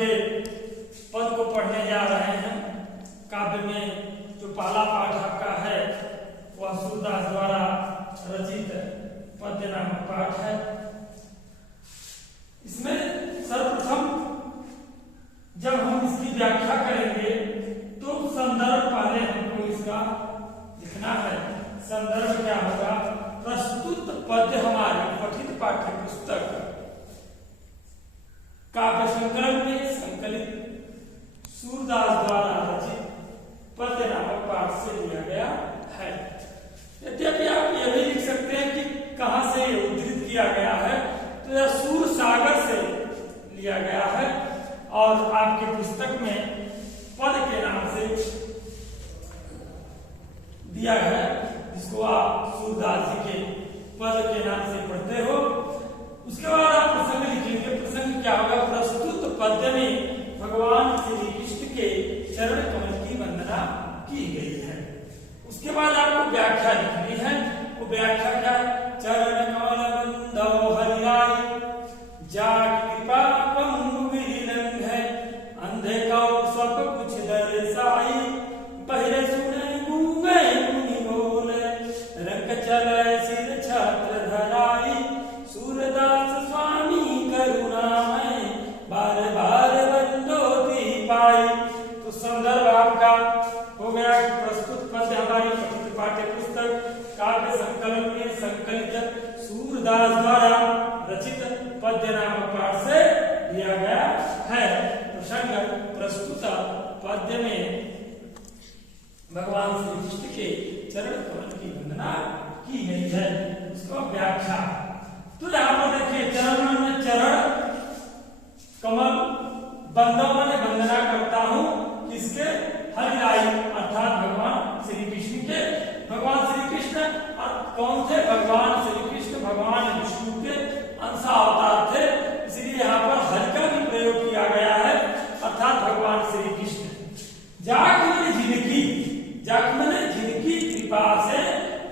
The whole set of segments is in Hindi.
के पद को पढ़ने जा रहे हैं। काव्य में जो पहला पाठ आपका है वह सूरदास द्वारा रचित पद्य नामक पाठ है। इसमें सर्वप्रथम जब हम इसकी व्याख्या करेंगे तो संदर्भ पहले हमको इसका लिखना है। संदर्भ क्या होगा? प्रस्तुत पद्य हमारे पठित पाठ्य पुस्तक काव्य संकलन में संकलित सूरदास द्वारा रचित पद्य नामक पाठ से लिया गया है। यद्यपि आप यह भी लिख सकते हैं कि कहां से उद्धृत किया गया है, तो यह सूर सागर से लिया गया है और आपके पुस्तक में पद के नाम से दिया है, जिसको आप सूरदास जी के पद के नाम से पढ़ते हो। उसके बाद आप प्रसंग लिखेंगे। प्रसंग क्या होगा? प्रस्तुत पद्य में भगवान श्री कृष्ण के चरण कमल की वंदना की गई है। उसके बाद आपको व्याख्या लिखनी है। वो व्याख्या क्या है? चरण कमल बंदो हरियाई, जाट कृपा पम विलंग है, अंधे को सब कुछ दर्शाई, पहले सुने गूंगे मुनि बोले, रंग चले सिर छत्र धराई, सूरदास स्वामी करुणामय, बार बार बंदोती पाई। तो संदर्भ आपका हो गया कि प्रस्तुत पद्य हमारी पठित पाठ्य पुस्तक काव्य संकलन में संकलित सूरदास द्वारा रचित पद्य नामक पाठ से लिया गया है। प्रसंग प्रस्तुत पद्य में भगवान श्री कृष्ण के चरण कमल की वंदना की गई है। उसको व्याख्या तो यहाँ पर देखिए, चरण में चरण, कमल, बंदों में वंदना करता हूँ किसके? हरिराई अर्थात भगवान श्री कृष्ण के। भगवान श्री कृष्ण कौन थे? भगवान श्री कृष्ण भगवान विष्णु के अंशावतार थे, इसलिए यहाँ पर हरि का भी प्रयोग किया गया है, अर्थात भगवान श्री कृष्ण। जाक मने जिनकी, जाक मने जिनकी कृपा से,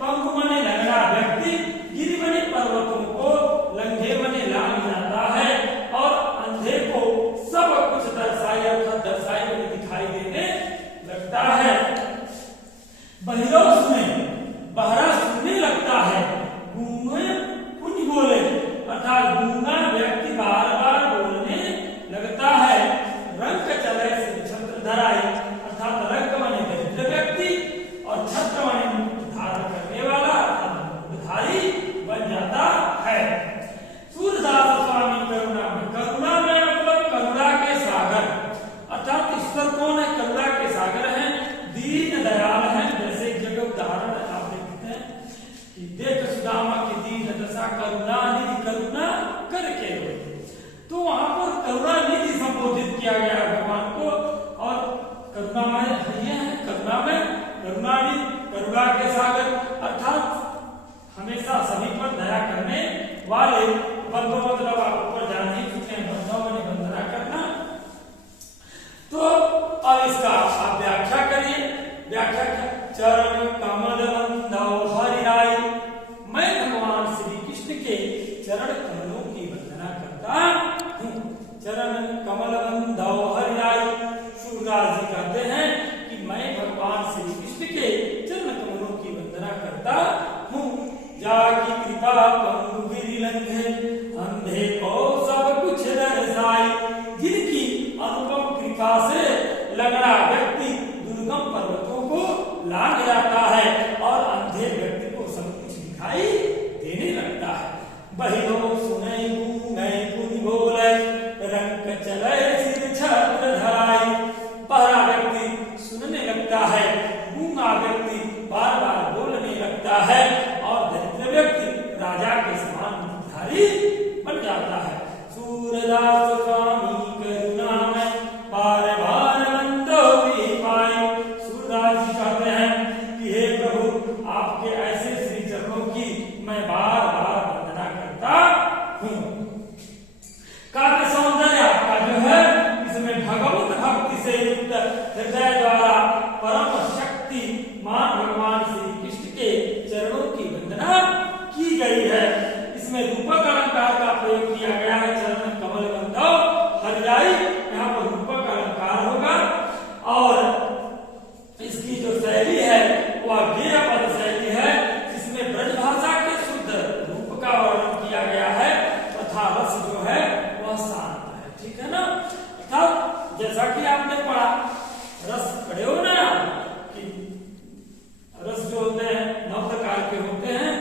पंग मने लंगड़ा व्यक्ति, गिरि मने पर्वतों को, लंघे मने लांग जाता है और अंधे को सब कुछ दर्शाई अर्थात दर्शाई मने दिखाई देने लगता है। बहिरो सुने, बहरा सुनने लगता है, गूंगे कुंज बोले अर्थात गूंगा व्यक्ति बार बार बोलने लगता है। रंग चले सिर छत्र धराई अर्थात रंग मने दरिद्र व्यक्ति और छत्र मने मुकुट धारण करने वाला अर्थात मुकुटधारी बन जाता है। सूरदास स्वामी करुणा में, करुणा में मतलब करुणा के सागर अर्थात ईश्वर कौन है? करुणा के सागर हैं, दीन दयाल हैं। जैसे एक जगह उदाहरण आप देखते हैं कि देख सुदामा की दीन दशा करुणा निधि करुणा करके रोए, तो वहां पर करुणा निधि संबोधित किया गया है भगवान को। और करुणा में करुणा में करुणानिधि, करुणा के सागर अर्थात हमेशा सभी पर दया करने वाले। बंधु मतलब आप ऊपर जान ही चुके हैं, बंधुओं में वंदना करना। तो अब इसका आप व्याख्या करिए। व्याख्या क्या? चरण कमल बंदो हरिराई, मैं भगवान श्री कृष्ण के चरण कमलों की वंदना करता हूँ। चरण कमल बंदो हरिराई, सूरदास जी कहते हैं कि मैं भगवान श्री कृष्ण के चरण कमलों की वंदना करता हूँ। जाकी कृपा पंग विलंघे, अंधे को सब कुछ दर्शाई, जिनकी अनुपम कृपा से लंगड़ा व्यक्ति दुर्गम पर्वतों को लांघ जाता है और अंधे व्यक्ति को सब कुछ दिखाई देने लगता है। बहिरो सुने गूंगे कुंज बोले, रंग चले सिर छत्र धराई, बहरा व्यक्ति सुनने लगता है, गूंगा व्यक्ति बार बार बोलने लगता है और दरिद्र व्यक्ति राजा के ठीक है ना। अर्थात जैसा कि आपने पढ़ा, रस पढ़े हो ना कि रस जो होते हैं 9 प्रकार के होते हैं,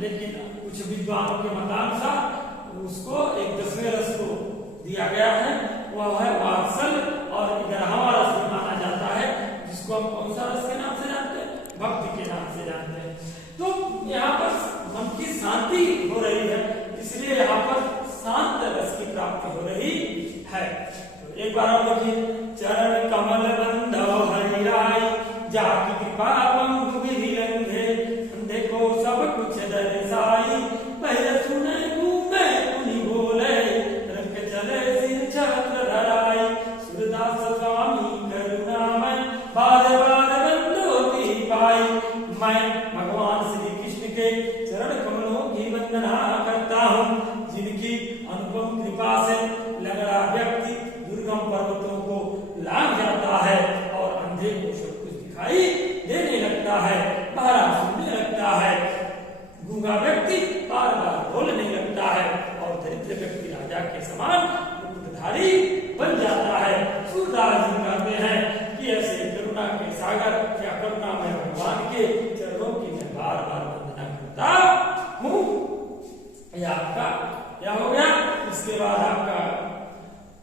लेकिन कुछ विद्वानों के मतानुसार उसको एक 10वें रस को दिया गया है, वह है वात्सल्य, और 11वां रस भी माना जाता है, जिसको हम कौन सा रस के नाम से जानते हैं? भक्ति के नाम से जानते हैं। तो यहाँ पर मन की शांति हो रही है, इसलिए यहाँ पर शांत रस की प्राप्ति हो रही है। तो एक बार और देखिए, चरण कमल बंधव हरिराई, जाकी कृपा पंग विरंगे, देखो सब कुछ दर्शाई, पहले सुने घूमे उन्हीं बोले, रंग चले सिर छत्र धराई, सूरदास स्वामी करुणामय, बार बार बंदो की पाई, मैं भगवान श्री कृष्ण के चरण कमलों की वंदना करता हूँ, जिनकी अनुपम कृपा से लंगड़ा व्यक्ति दुर्गम पर्वतों को लांघ जाता है और अंधे को सब कुछ दिखाई देने लगता है, बहरा सुनने लगता है, गूंगा व्यक्ति बार बार बोलने लगता है, और दरिद्र व्यक्ति राजा के समान मुकुटधारी बन जाता है। सूरदास जी कहते हैं कि ऐसे करुणा के सागर या करुणा में भगवान के चरणों की मैं बार बार वंदना करता हूँ। यह आपका क्या हो गया? इसके बाद आपका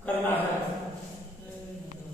करना है